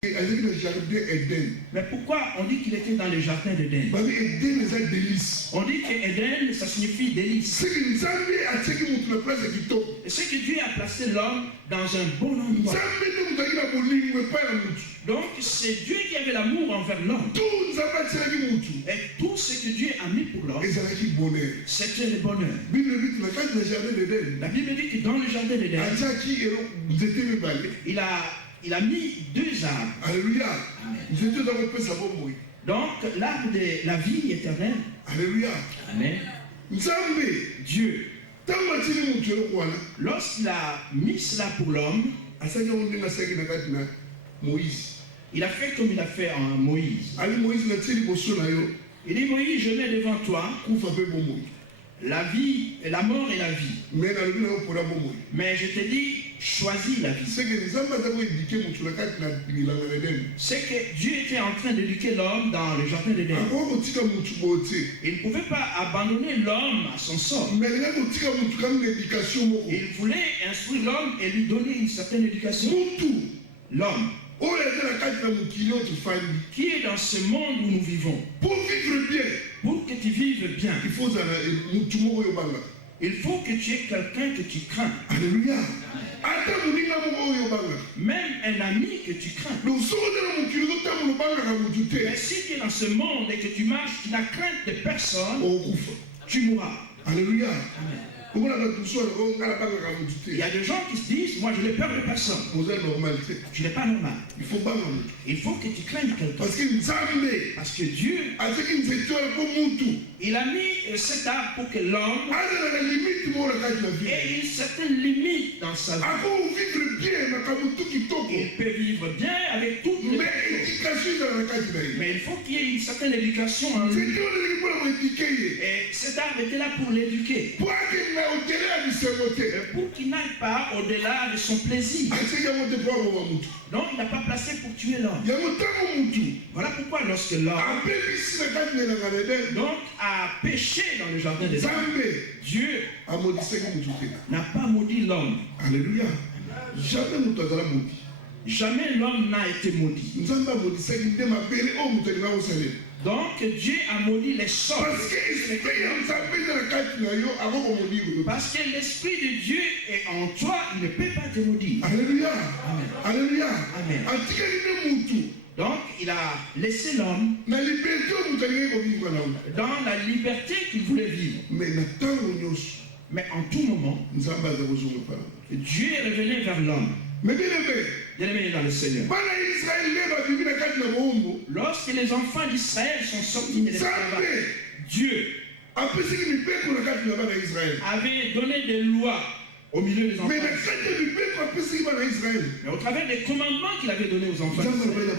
Mais pourquoi on dit qu'il était dans le jardin d'Éden? On dit qu'Éden, ça signifie délice. Et c'est que Dieu a placé l'homme dans un bon endroit. Donc c'est Dieu qui avait l'amour envers l'homme. Et tout ce que Dieu a mis pour l'homme, c'était le bonheur. La Bible dit que dans le jardin d'Éden, il a mis 2 arbres. Alléluia. Donc l'arbre de la vie éternelle. Alléluia. Amen. Dieu, lorsqu'il a mis cela pour l'homme, il a fait comme il a fait en Moïse. Il dit, Moïse, je mets devant toi la vie, la mort et la vie. Mais je te dis, choisis la vie. C'est que Dieu était en train d'éduquer l'homme dans le jardin d'Éden. Il ne pouvait pas abandonner l'homme à son sort. Il voulait instruire l'homme et lui donner une certaine éducation. L'homme qui est dans ce monde où nous vivons, pour vivre bien, pour que tu vives bien, il faut que tu aies quelqu'un que tu crains. Alléluia. Même un ami que tu crains. Mais si tu es dans ce monde et que tu marches, tu n'as crainte de personne, tu mourras. Alléluia. Amen. Il Il y a des gens qui se disent, moi je n'ai peur de personne. Tu n'es pas normal. Il faut que tu craignes quelqu'un. Parce que Dieu, il a mis cet arbre pour que l'homme ait une certaine limite dans sa vie. Il peut vivre bien avec tout. Mais il faut qu'il y ait une certaine éducation en lui. Et cet arbre était là pour l'éduquer. Pour qu'il n'aille pas au-delà de son plaisir. Donc il n'a pas placé pour tuer l'homme. Voilà pourquoi lorsque l'homme donc a péché dans le jardin des hommes, Dieu n'a pas maudit l'homme. Alléluia. Jamais l'homme n'a été maudit. Donc Dieu a maudit les sorts. Parce que l'esprit de Dieu est en toi, il ne peut pas te maudire. Alléluia. Amen. Alléluia. Amen. Donc il a laissé l'homme dans la liberté qu'il voulait vivre. Mais en tout moment, Dieu est revenu vers l'homme. Bien-aimé dans le Seigneur. Lorsque les enfants d'Israël sont sortis de l'esclavage, Dieu avait donné des lois au milieu des enfants. Mais au travers des commandements qu'il avait donnés aux enfants d'Israël,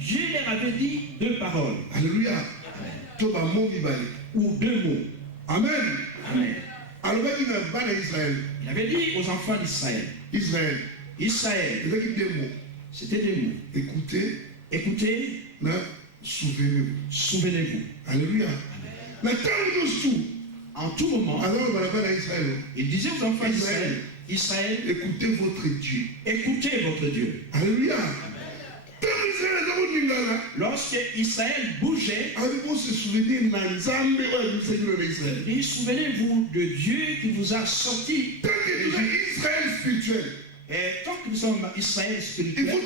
Dieu leur avait dit 2 paroles. Alléluia. Ou 2 mots. Amen. Amen. Il avait dit aux enfants d'Israël. Israël. C'était 2 mots. Écoutez. Souvenez-vous. Alléluia. En tout moment, il disait aux enfants d'Israël, Israël, écoutez votre Dieu. Écoutez votre Dieu. Alléluia. Lorsque Israël bougeait, souvenez-vous de Dieu qui vous a sorti. Israël spirituel. Et tant que nous sommes Israël spirituel,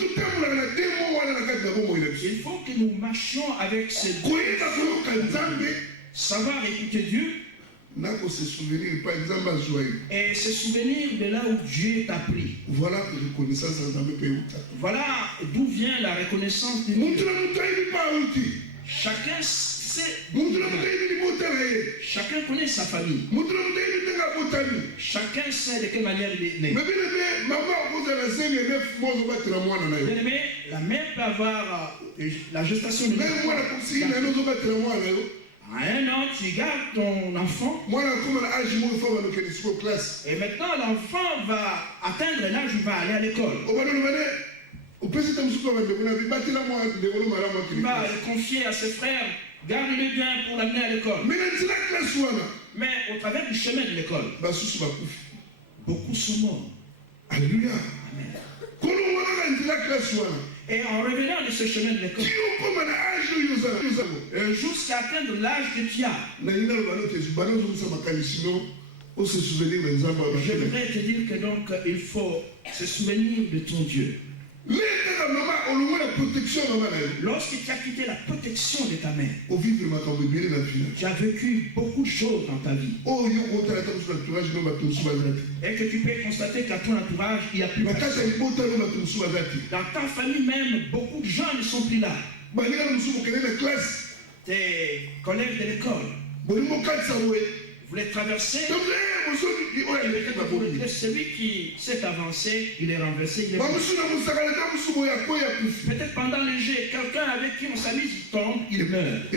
il faut que nous marchions avec ce Dieu. Savoir écouter Dieu. Et se souvenir de là où Dieu t'a pris. Voilà d'où vient la reconnaissance de Dieu. Chacun sait. Chacun connaît sa famille. Chacun sait de quelle manière il est né. Mais la mère peut avoir la gestation de à 1 an, tu gardes ton enfant. Et maintenant, l'enfant va atteindre l'âge où il va aller à l'école. Il va le confier à ses frères. Garde-le bien pour l'amener à l'école. Mais au travers du chemin de l'école, beaucoup sont morts. Alléluia. Amen. Et en revenant de ce chemin de l'école, jusqu'à atteindre l'âge que tu as, je voudrais te dire que donc il faut se souvenir de ton Dieu. Lorsque tu as quitté la protection de ta mère, tu as vécu beaucoup de choses dans ta vie. Et que tu peux constater qu'à ton entourage, il n'y a plus personne. Dans ta famille même, beaucoup de gens ne sont plus là. Tes collègues de l'école voulaient traverser. Celui qui s'est avancé, il est renversé. Peut-être pendant le jet, quelqu'un avec qui on s'amuse, il tombe, il meurt.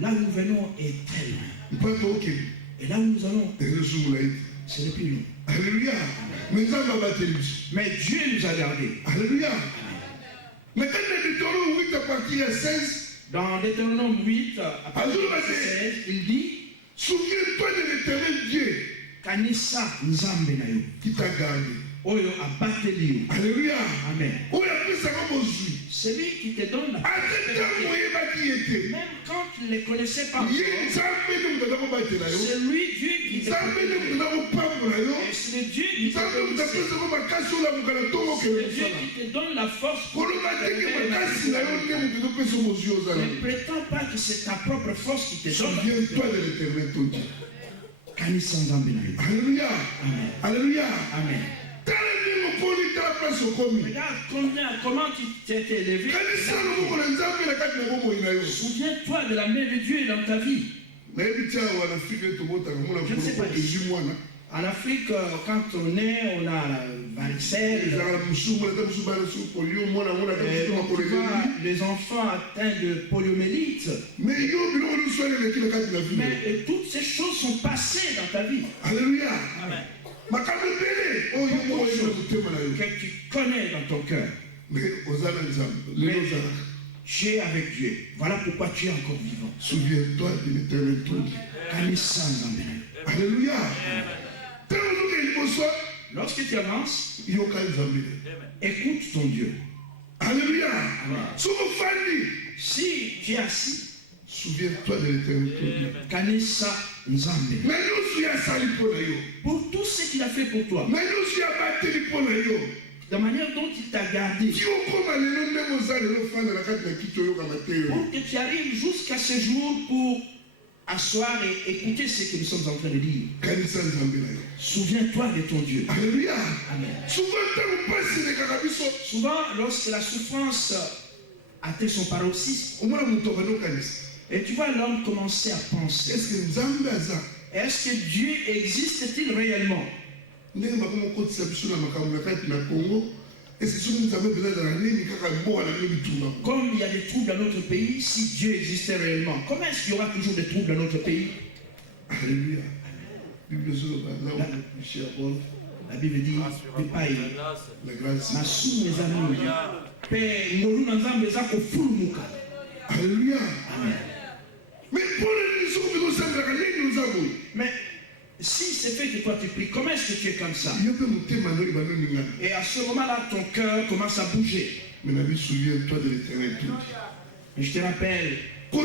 Là où nous venons est très loin. Et là où nous allons, ce n'est plus long. Alléluia. Mais Dieu nous a gardés. Alléluia. Maintenant, Deutéronome 8 à partir de 16. Dans Deutéronome 8, à partir de 16, il dit: souviens-toi de l'éternel Dieu Kanisa Nzambe na yo qui t'a gardé. Oyo abateli yo. Alléluia. Amen. Celui qui te donne la prospérité. Même quand tu ne les connaissais pas, c'est lui Dieu qui te donne. Et c'est le Dieu qui te donne la force. Ne prétends pas que c'est ta propre force qui te donne. Souviens-toi de l'éternel ton Dieu. Alléluia. Alléluia. Amen. Regarde comment tu t'es élevé. Souviens-toi de la main de Dieu dans ta vie. Je ne sais pas. En Afrique, quand on est, on a la varicelle. Les enfants atteints de poliomyélite. Mais toutes ces choses sont passées dans ta vie. Alléluia. Amen. Que tu connais dans ton cœur. Mais tu es avec Dieu. Voilà pourquoi tu es encore vivant. Souviens-toi de l'éternel ton Dieu. Alléluia. Lorsque tu avances, écoute ton Dieu. Alléluia. Si tu es assis, souviens-toi de l'éternel ton Dieu. Pour tout ce qu'il a fait pour toi, la manière dont il t'a gardé, pour que tu arrives jusqu'à ce jour pour asseoir et écouter ce que nous sommes en train de dire. Souviens-toi de ton Dieu. Alléluia. Amen. Souvent, lorsque la souffrance atteint son paroxysme, et tu vois l'homme commencer à penser: est-ce que Dieu existe-t-il réellement? Comme il y a des troubles dans notre pays, si Dieu existait réellement, comment est-ce qu'il y aura toujours des troubles dans notre pays? Alléluia. La Bible dit: la grâce. Alléluia. Mais si c'est fait que toi tu pries, comment est-ce que tu es comme ça? Et à ce moment-là, ton cœur commence à bouger. Mais souviens-toi de l'éternel tout. Et je te rappelle, mais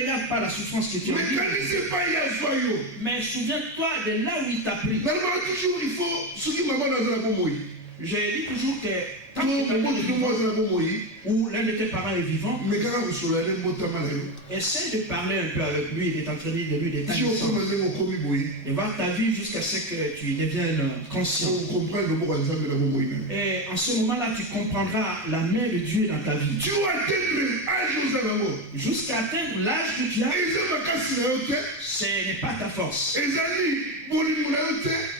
regarde pas la souffrance que tu as. Mais souviens-toi de là où il t'a pris. Je dis toujours que où l'un de tes parents est vivant, essaie de parler un peu avec lui, il est en train de lui des temps et voir ta vie jusqu'à ce que tu deviennes conscient. Et en ce moment-là, tu comprendras la main de Dieu dans ta vie. Jusqu'à atteindre l'âge que tu as, ce n'est pas ta force.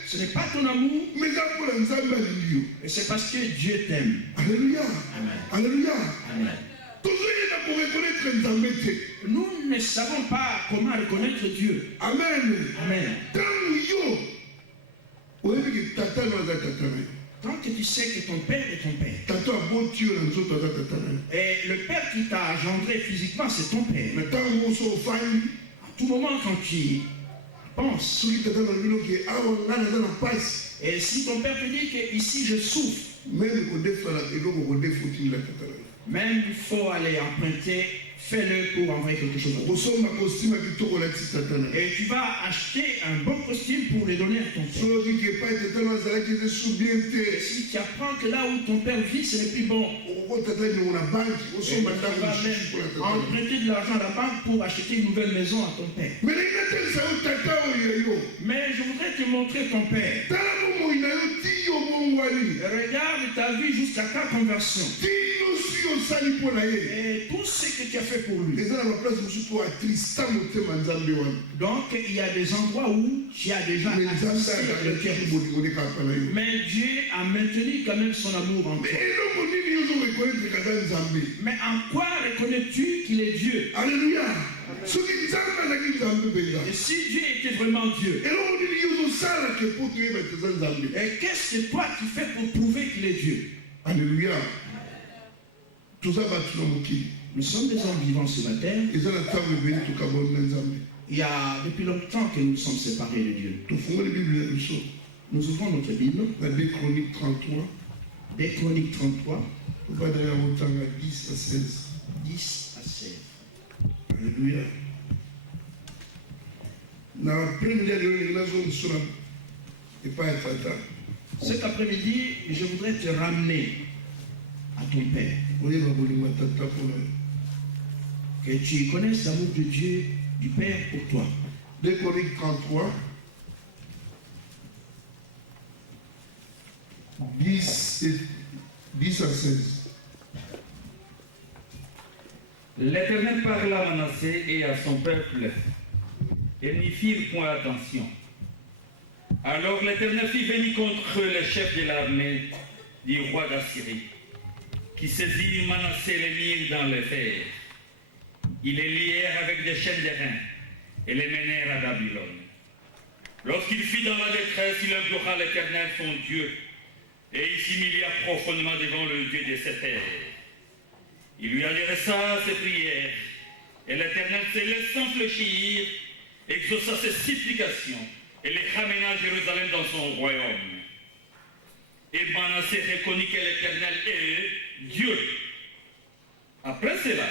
Ce n'est pas ton amour, et c'est parce que Dieu t'aime. Alléluia. Amen. Alléluia. Amen. Nous ne savons pas comment reconnaître Dieu. Amen. Amen. Tant que tu sais que ton père est ton père. Et le père qui t'a engendré physiquement, c'est ton père. À tout moment, quand tu penses Et si ton père te dit que ici je souffre, même il faut aller emprunter, fais-le pour envoyer quelque chose. Et tu vas acheter un bon costume pour les donner à ton père. Et si tu apprends que là où ton père vit, ce n'est plus bon, tu vas même emprunter de l'argent à la banque pour acheter une nouvelle maison à ton père. Mais je voudrais te montrer ton père. Regarde ta vie jusqu'à ta conversion. Et tout ce que tu as fait pour lui. Donc il y a des endroits où tu as déjà attristé le cœur. Mais Dieu a maintenu quand même son amour en toi. Mais en quoi reconnais-tu qu'il est Dieu? Alléluia. Et si Dieu était vraiment Dieu, et qu'est-ce que toi tu fais pour prouver qu'il est Dieu? Alléluia. Nous sommes des hommes vivants sur la terre. Il y a depuis longtemps que nous sommes séparés de Dieu. Nous ouvrons notre Bible. 2 Chroniques 33. 2 Chroniques 33. 10 à 16. 10 à 16. Alléluia. Cet après-midi, je voudrais te ramener à ton Père. Que tu connaisses l'amour de Dieu, du Père pour toi. 2 Chroniques 33. 10 à 16. L'Éternel parla à Manassé et à son peuple, et n'y firent point attention. Alors l'Éternel fit venir contre eux les chefs de l'armée du roi d'Assyrie, qui saisirent Manassé et les mirent dans les fers. Ils les lièrent avec des chaînes d'airain et les menèrent à Babylone. Lorsqu'il fut dans la détresse, il implora l'Éternel son Dieu, et il s'humilia profondément devant le Dieu de ses pères. Il lui adressa ses prières, et l'Éternel, se laissant fléchir, exauça ses supplications, et les ramena à Jérusalem dans son royaume. Et Manassé reconnut que l'Éternel est Dieu. Après cela,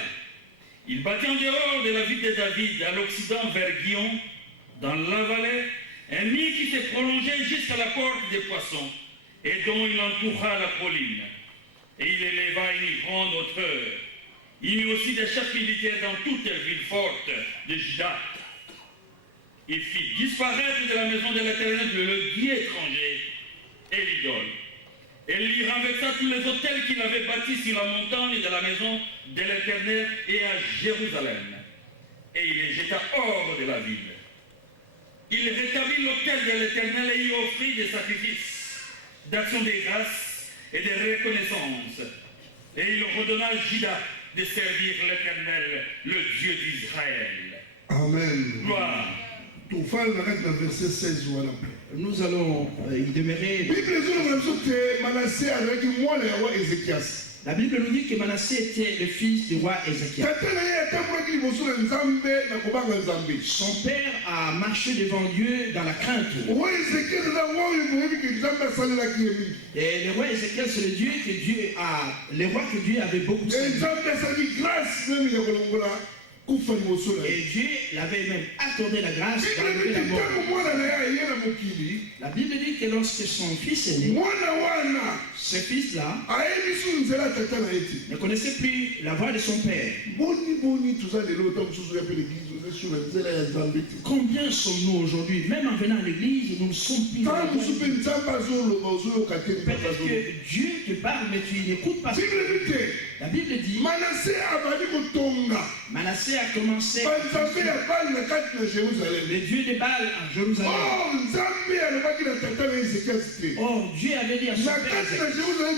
il bâtit en dehors de la ville de David, à l'occident vers Guion, dans la vallée, un mur qui se prolongeait jusqu'à la porte des poissons, et dont il entoura la colline. Et il éleva une grande hauteur. Il mit aussi des chefs militaires dans toutes les villes fortes de Juda. Il fit disparaître de la maison de l'Éternel le Dieu étranger et l'idole. Et il renversa tous les hôtels qu'il avait bâtis sur la montagne de la maison de l'Éternel et à Jérusalem. Et il les jeta hors de la ville. Il rétablit l'autel de l'Éternel et y offrit des sacrifices d'action de grâce et de reconnaissance. Et il redonna à Juda de servir l'Éternel, le Dieu d'Israël. Amen. Gloire. Verset 16. Nous allons y demeurer. La Bible nous dit que Manassé était le fils du roi Ézéchias. Son père a marché devant Dieu dans la crainte. Et le roi Ézéchias, c'est le roi que Dieu avait beaucoup servi. Et Dieu l'avait même accordé la grâce d'enlever la mort. La Bible dit que lorsque son fils est né, ce fils-là ne connaissait plus la voix de son père. Combien sommes-nous aujourd'hui? Même en venant à l'église, nous ne sommes plus. Peut-être que Dieu te parle, mais tu n'écoutes pas. La Bible dit Manassé a commencé le Dieu de Baal à Jérusalem. Oh, Dieu avait dit à son père